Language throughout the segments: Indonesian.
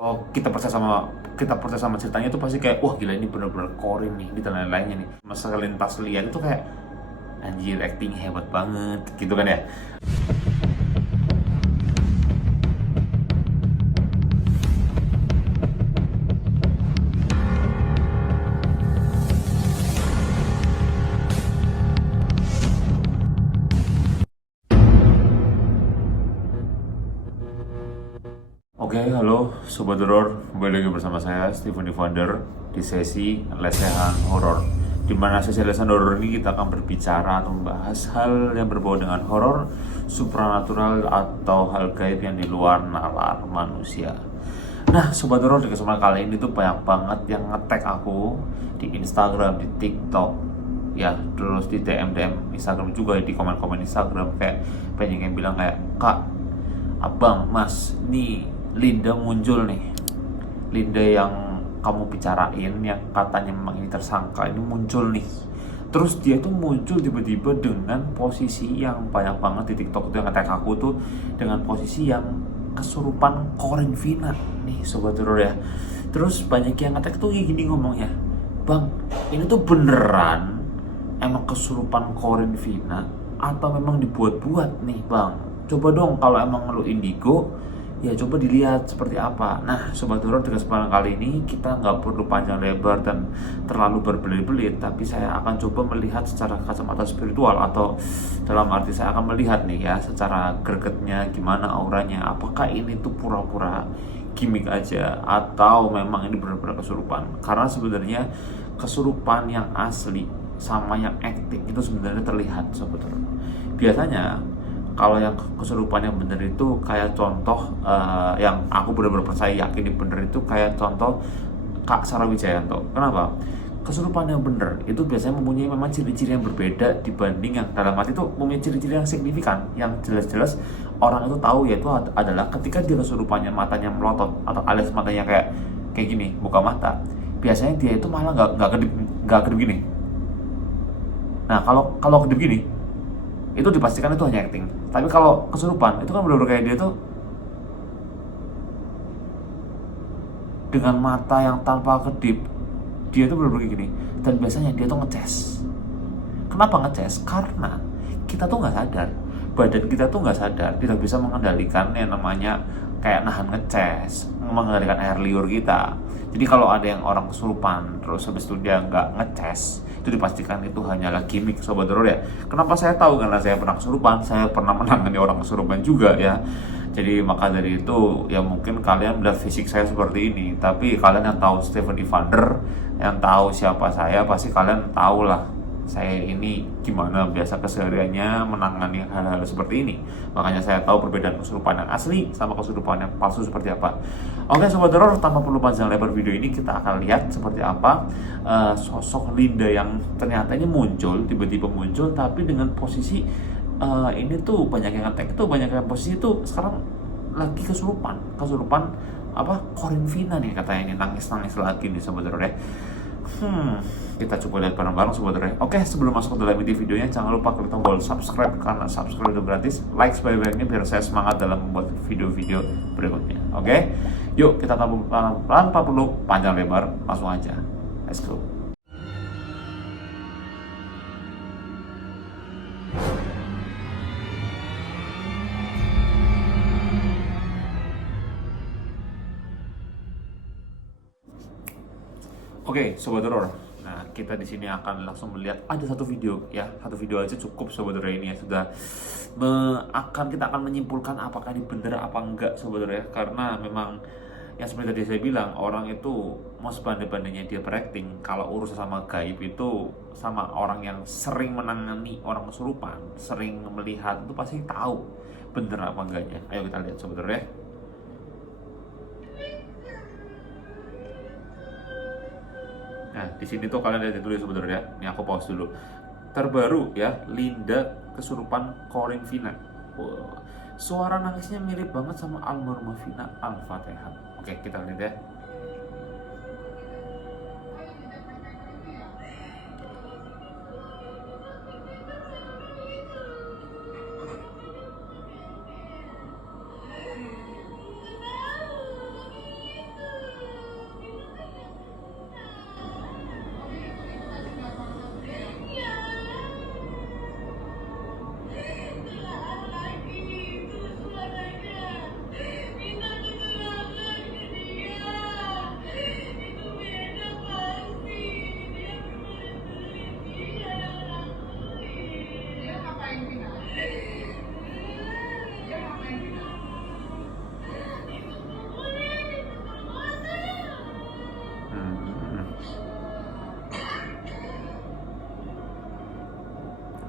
Kalau kita percaya sama ceritanya itu pasti kayak wah gila ini bener-bener Corin nih di lain-lainnya nih. Masa pas lihat itu kayak anjir acting hebat banget gitu kan ya. Oke, halo Sobat Horor, kembali lagi bersama saya Steven Evander di sesi lesehan horor. Di mana sesi lesehan horor ini kita akan berbicara atau membahas hal yang berbau dengan horor, supranatural atau hal gaib yang di luar nalar manusia. Nah, Sobat Horor, di kesempatan kali ini tuh banyak banget yang nge-tag aku di Instagram, di TikTok, ya terus di DM Instagram juga, di komen-komen Instagram kayak banyak yang bilang kayak kak, abang, mas, nih Linda muncul nih. Linda yang kamu bicarain yang katanya memang ini tersangka ini muncul nih. Terus dia tuh muncul tiba-tiba dengan posisi yang banyak banget di TikTok itu yang ngetek aku tuh dengan posisi yang kesurupan Corin Vina nih Sobat Horor ya. Terus banyak yang ngetek tuh gini ngomongnya, bang ini tuh beneran emang kesurupan Corin Vina atau memang dibuat-buat nih bang? Coba dong kalau emang lu indigo ya coba dilihat seperti apa. Nah Sobat Horor, di kesempatan kali ini kita nggak perlu panjang lebar dan terlalu berbelit-belit, tapi saya akan coba melihat secara kacamata spiritual, atau dalam arti saya akan melihat nih ya secara gregetnya gimana auranya, apakah ini tuh pura-pura gimmick aja atau memang ini benar-benar kesurupan. Karena sebenarnya kesurupan yang asli sama yang acting itu sebenarnya terlihat Sobat Horor. Biasanya kalau yang kesurupan yang bener itu kayak contoh yang aku benar-benar percaya yakin di bener itu kayak contoh Kak Sarah Wijayanto. Kenapa? Kesurupan yang bener itu biasanya mempunyai memang ciri-ciri yang berbeda dibanding yang dalam arti itu mempunyai ciri-ciri yang signifikan, yang jelas-jelas orang itu tahu, yaitu adalah ketika dia kesurupannya matanya melotot atau alias matanya kayak kayak gini, buka mata. Biasanya dia itu malah nggak kedip gini. Nah kalau kedip gini itu dipastikan itu hanya acting. Tapi kalau kesurupan itu kan benar-benar kayak dia tuh dengan mata yang tanpa kedip, dia tuh benar-benar kayak gini. Dan biasanya dia tuh ngeces. Kenapa ngeces? Karena kita tuh nggak sadar, badan kita tuh nggak sadar tidak bisa mengendalikan yang namanya kayak nahan ngeces, mengendalikan air liur kita. Jadi kalau ada yang orang kesurupan terus habis itu dia nggak ngeces, itu dipastikan itu hanyalah gimmick Sobat Horor ya. Kenapa saya tahu? Karena saya pernah kesurupan, saya pernah menangani orang kesurupan juga ya. Jadi maka dari itu ya mungkin kalian melihat fisik saya seperti ini, tapi kalian yang tahu Steven Evander, yang tahu siapa saya, pasti kalian tahu lah saya ini gimana biasa kesehariannya menangani hal-hal seperti ini. Makanya saya tahu perbedaan kesurupan yang asli sama kesurupan yang palsu seperti apa. Oke Sobat Horor, tanpa perlu panjang lebar video ini kita akan lihat seperti apa sosok Linda yang ternyata ini muncul, tiba-tiba muncul, tapi dengan posisi ini tuh banyak yang ngetek tuh, banyak yang posisi tuh sekarang lagi kesurupan apa Corin Vina nih katanya, ini nangis lagi nih Sobat Horor ya. Kita coba lihat bareng-bareng Sobat Horor. Oke, sebelum masuk ke dalam inti videonya, jangan lupa klik tombol subscribe karena subscribe itu gratis. Like sebanyak-banyaknya biar saya semangat dalam membuat video-video berikutnya. Oke, yuk kita tanpa perlu panjang lebar, langsung aja. Let's go. Oke, Sobat Horor. Nah, kita di sini akan langsung melihat ada satu video ya. Satu video aja cukup Sobat Horor, ini ya sudah kita akan menyimpulkan apakah ini benar apa enggak Sobat Horor ya. Karena memang yang seperti tadi saya bilang, orang itu mau sebanding-bandingnya dia berakting kalau urusan sama gaib itu sama orang yang sering menangani orang kesurupan, sering melihat itu pasti tahu bener apa enggaknya. Ayo kita lihat Sobat Horor ya. Nah, di sini tuh kalian lihat dulu ya sebenarnya. Ini aku pause dulu. Terbaru ya, Linda kesurupan Corin Vina. Wow. Suara nangisnya mirip banget sama almarhumah Vina Al-Fatihah. Oke, kita lihat ya.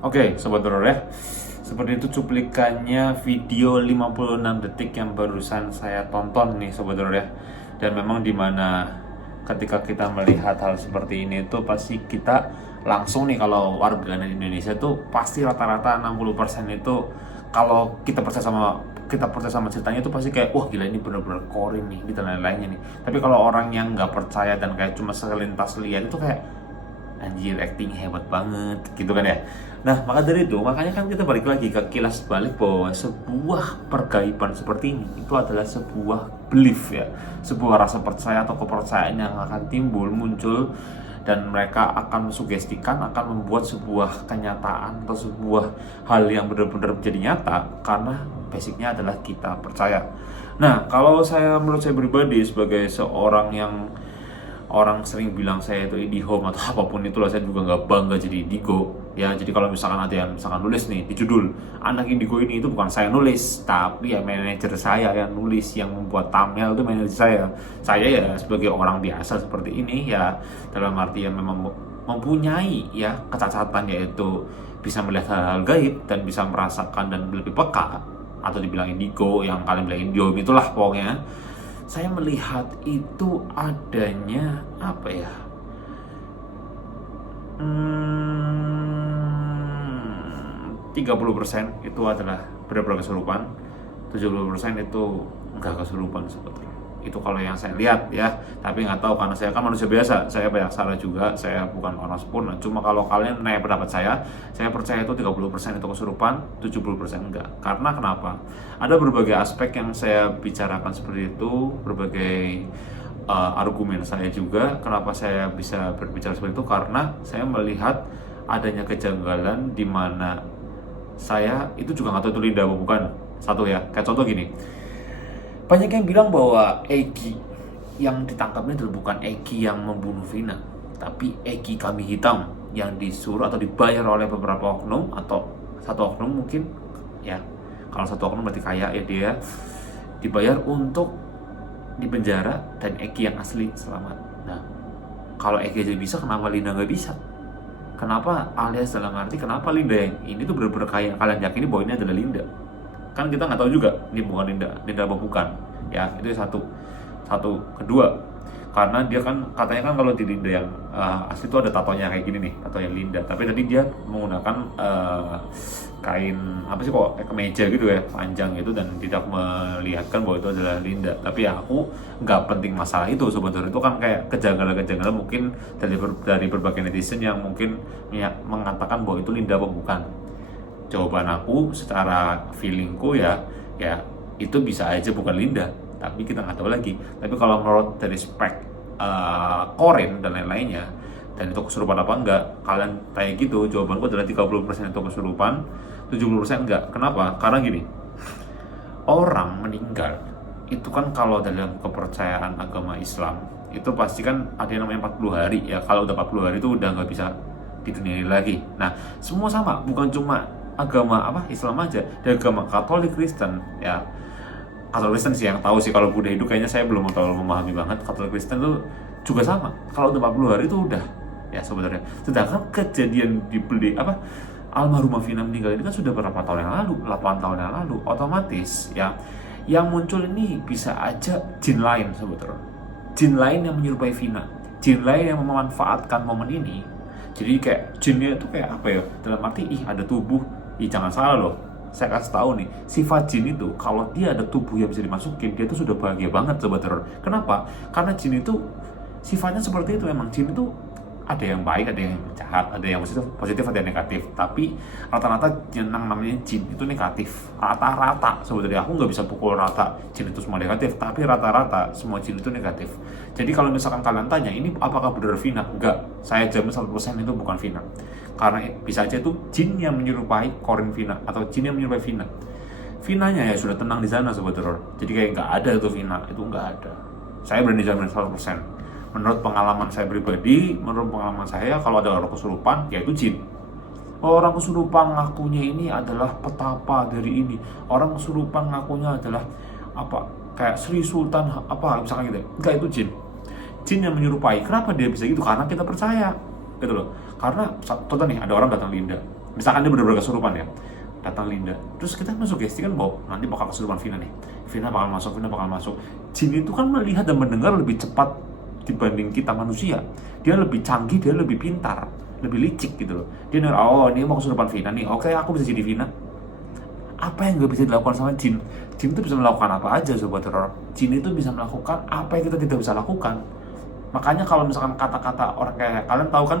Oke, Sobat Horor ya. Seperti itu cuplikannya video 56 detik yang barusan saya tonton nih Sobat Horor ya. Dan memang dimana ketika kita melihat hal seperti ini itu pasti kita langsung nih, kalau warga Indonesia tuh pasti rata-rata 60% itu kalau kita percaya sama ceritanya itu pasti kayak wah gila ini bener-bener Corin nih gitu dan lain-lainnya nih. Tapi kalau orang yang nggak percaya dan kayak cuma selintas lihat itu kayak anjir acting hebat banget gitu kan ya. Nah makanya kan kita balik lagi ke kilas balik bahwa sebuah pergaiban seperti ini itu adalah sebuah belief ya, sebuah rasa percaya atau kepercayaan yang akan muncul dan mereka akan sugestikan, akan membuat sebuah kenyataan atau sebuah hal yang benar-benar menjadi nyata karena basicnya adalah kita percaya. Nah kalau menurut saya pribadi sebagai seorang yang orang sering bilang saya itu IndiHome atau apapun itulah, saya juga nggak bangga jadi Indigo ya. Jadi kalau misalkan ada yang nulis nih di judul anak Indigo ini, itu bukan saya nulis tapi ya manajer saya yang nulis, yang membuat thumbnail itu manajer saya ya sebagai orang biasa seperti ini ya, dalam arti yang memang mempunyai ya kecacatan, yaitu bisa melihat hal-hal gaib dan bisa merasakan dan lebih peka, atau dibilang Indigo yang kalian bilang IndiHome itulah pokoknya. Saya melihat itu adanya apa ya, 30% itu adalah benar-benar kesurupan, 70% itu enggak kesurupan sebetulnya. Itu kalau yang saya lihat ya, tapi nggak tahu karena saya kan manusia biasa, saya banyak salah juga, saya bukan orang sempurna. Cuma kalau kalian nanya pendapat saya percaya itu 30% itu kesurupan, 70% enggak. Karena kenapa? Ada berbagai aspek yang saya bicarakan seperti itu, berbagai argumen saya juga kenapa saya bisa berbicara seperti itu, karena saya melihat adanya kejanggalan di mana saya itu juga nggak tahu itu Linda apa bukan. Satu ya, kayak contoh gini, banyak yang bilang bahwa Egi yang ditangkap ini adalah bukan Egi yang membunuh Vina, tapi Egi kambing hitam yang disuruh atau dibayar oleh beberapa oknum atau satu oknum mungkin ya. Kalau satu oknum berarti kaya ya, dia dibayar untuk dipenjara dan Egi yang asli selamat. Nah, kalau Egi aja bisa, kenapa Linda nggak bisa? Kenapa, alias dalam arti kenapa Linda yang ini tuh bener-bener kaya kalian yakini bahwa ini adalah Linda? Kan kita nggak tahu juga ini bukan Linda apa bukan ya. Itu satu. Kedua, karena dia kan katanya kan kalau di Linda yang asli itu ada tatonya kayak gini nih, tatonya Linda, tapi tadi dia menggunakan kain apa sih kok kemeja gitu ya, panjang gitu, dan tidak melihatkan bahwa itu adalah Linda. Tapi ya aku nggak penting masalah itu sebetulnya. Itu kan kayak kejanggalan mungkin dari berbagai netizen yang mungkin mengatakan bahwa itu Linda apa bukan. Jawaban aku secara feelingku ya itu bisa aja bukan Linda, tapi kita nggak tahu lagi. Tapi kalau menurut dari spek Corin dan lain-lainnya, dan itu kesurupan apa enggak, kalian tanya gitu, jawabanku adalah 30% itu kesurupan, 70% enggak. Kenapa? Karena gini, orang meninggal itu kan kalau dalam kepercayaan agama Islam itu pasti kan ada yang namanya 40 hari ya. Kalau udah 40 hari itu udah nggak bisa di dunia ini lagi. Nah, semua sama, bukan cuma agama Islam aja, dari agama Katolik, Kristen ya. Katolik Kristen sih yang tahu sih, kalau Buddha itu kayaknya saya belum terlalu memahami banget. Katolik Kristen itu juga sama, kalau udah 40 hari itu udah ya sebenarnya. Sedangkan kejadian di almarhumah Vina meninggal ini kan sudah berapa tahun yang lalu, 8 tahun yang lalu. Otomatis ya yang muncul ini bisa aja jin lain sebetulnya, jin lain yang menyerupai Vina, jin lain yang memanfaatkan momen ini. Jadi kayak jinnya itu kayak apa ya, dalam arti ada tubuh. Jangan salah loh, saya kasih tahu nih, sifat jin itu kalau dia ada tubuh yang bisa dimasukin, dia tuh sudah bahagia banget Sobat Horor. Kenapa? Karena jin itu sifatnya seperti itu. Memang jin itu ada yang baik, ada yang jahat, ada yang positif, ada yang negatif. Tapi rata-rata yang namanya jin itu negatif. Rata-rata sebetulnya, aku nggak bisa pukul rata jin itu semua negatif, tapi rata-rata semua jin itu negatif. Jadi kalau misalkan kalian tanya, ini apakah benar Vina? Enggak, saya jamin 100% itu bukan Vina. Karena bisa aja itu jin yang menyerupai Corin Vina, atau jin yang menyerupai Vina. Vinanya ya sudah tenang di sana Sobat Horor. Jadi kayak nggak ada itu Vina, itu nggak ada. Saya berani jamin 100%. Menurut pengalaman saya pribadi, kalau ada orang kesurupan, yaitu jin. Orang kesurupan ngakunya ini adalah petapa dari ini. Orang kesurupan ngakunya adalah kayak Sri Sultan misalkan gitu. Enggak, itu jin. Jin yang menyerupai. Kenapa dia bisa gitu? Karena kita percaya, gitu loh. Karena contoh nih, ada orang datang Linda. Misalkan dia benar-benar kesurupan ya, datang Linda, terus kita mensugesti kan bahwa nanti bakal kesurupan Vina nih, Vina bakal masuk. Jin itu kan melihat dan mendengar lebih cepat dibanding kita manusia. Dia lebih canggih, dia lebih pintar, lebih licik gitu loh. Dia dengar, oh ini mau kesurupan Vina nih, oke aku bisa jadi Vina. Apa yang gak bisa dilakukan sama jin? Jin itu bisa melakukan apa aja sobat teror. Jin itu bisa melakukan apa yang kita tidak bisa lakukan. Makanya kalau misalkan kata-kata orang kayak kalian tahu kan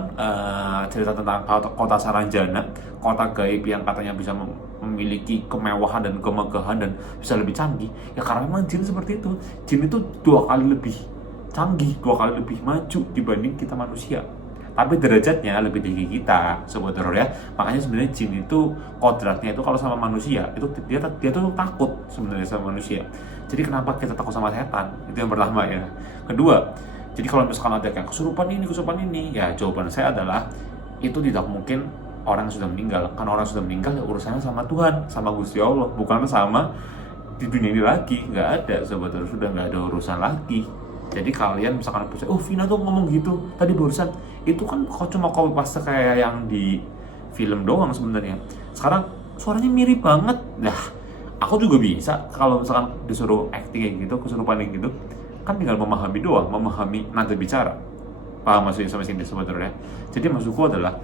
cerita tentang kota Saranjana, kota gaib yang katanya bisa memiliki kemewahan dan kemegahan dan bisa lebih canggih. Ya karena memang jin seperti itu. Jin itu 2 kali lebih canggih, 2 kali lebih maju dibanding kita manusia. Tapi derajatnya lebih tinggi kita, sobat teror ya. Makanya sebenarnya jin itu kodratnya itu kalau sama manusia itu dia tuh takut sebenarnya sama manusia. Jadi kenapa kita takut sama setan? Itu yang pertama ya. Kedua, jadi kalau misalkan ada kayak kesurupan ini, ya jawaban saya adalah itu tidak mungkin orang yang sudah meninggal. Karena orang yang sudah meninggal ya urusannya sama Tuhan, sama Gusti Allah, bukan sama di dunia ini lagi. Nggak ada, sobat teror, sudah nggak ada urusan lagi. Jadi kalian misalkan percaya, oh Vina tuh ngomong gitu tadi barusan, itu kan cuma copy paste kayak yang di film doang sebenarnya. Sekarang suaranya mirip banget. Nah, aku juga bisa kalau misalkan disuruh acting kayak gitu, kesurupan kayak gitu, kan tinggal memahami doang, memahami nada bicara. Paham maksudnya sama sini sebenarnya. Jadi maksudku adalah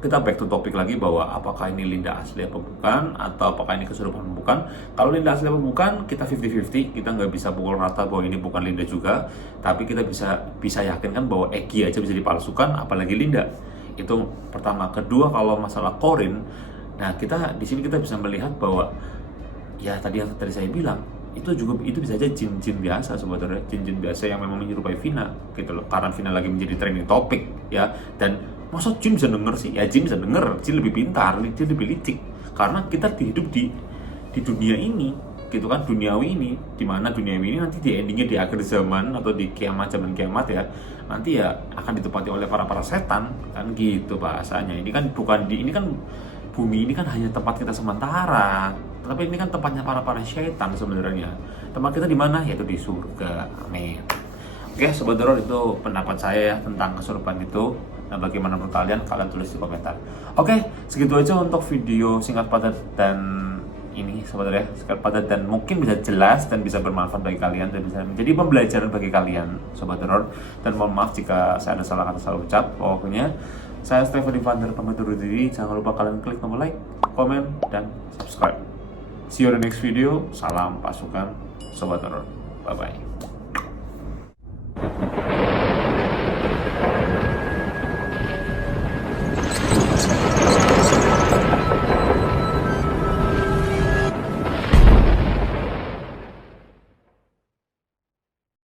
kita back to topik lagi bahwa apakah ini Linda asli apa bukan, atau apakah ini kesurupan bukan. Kalau Linda asli apa bukan, kita 50-50, kita nggak bisa pukul rata bahwa ini bukan Linda juga, tapi kita bisa yakinkan bahwa Egi aja bisa dipalsukan, apalagi Linda. Itu pertama. Kedua, kalau masalah Corin, nah kita di sini kita bisa melihat bahwa ya tadi yang tadi saya bilang, itu bisa aja jin-jin biasa sebetulnya, jin-jin biasa yang memang menyerupai Vina gitu loh, karena Vina lagi menjadi trending topik ya. Dan masa jin bisa denger sih? Ya jin bisa denger, jin lebih pintar, jin lebih licik, karena kita hidup di dunia ini gitu kan, duniawi ini, dimana duniawi ini nanti di endingnya di akhir zaman atau di zaman kiamat ya, nanti ya akan ditempati oleh para setan kan gitu bahasanya. Ini kan ini kan bumi ini kan hanya tempat kita sementara, tapi ini kan tempatnya para setan sebenarnya. Tempat kita di mana? Yaitu di surga. Amin. Oke, sobat teror, itu pendapat saya ya tentang kesurupan itu. Nah, bagaimana menurut kalian? Kalian tulis di komentar. Oke, segitu aja untuk video singkat padat dan ini sobat teror ya, singkat padat dan mungkin bisa jelas dan bisa bermanfaat bagi kalian dan bisa menjadi pembelajaran bagi kalian sobat teror. Dan mohon maaf jika saya ada salah kata, salah ucap. Pokoknya saya Stefan Divander pamit undur diri. Jangan lupa kalian klik tombol like, komen, dan subscribe. See you on the next video. Salam pasukan sobat teror. Bye bye.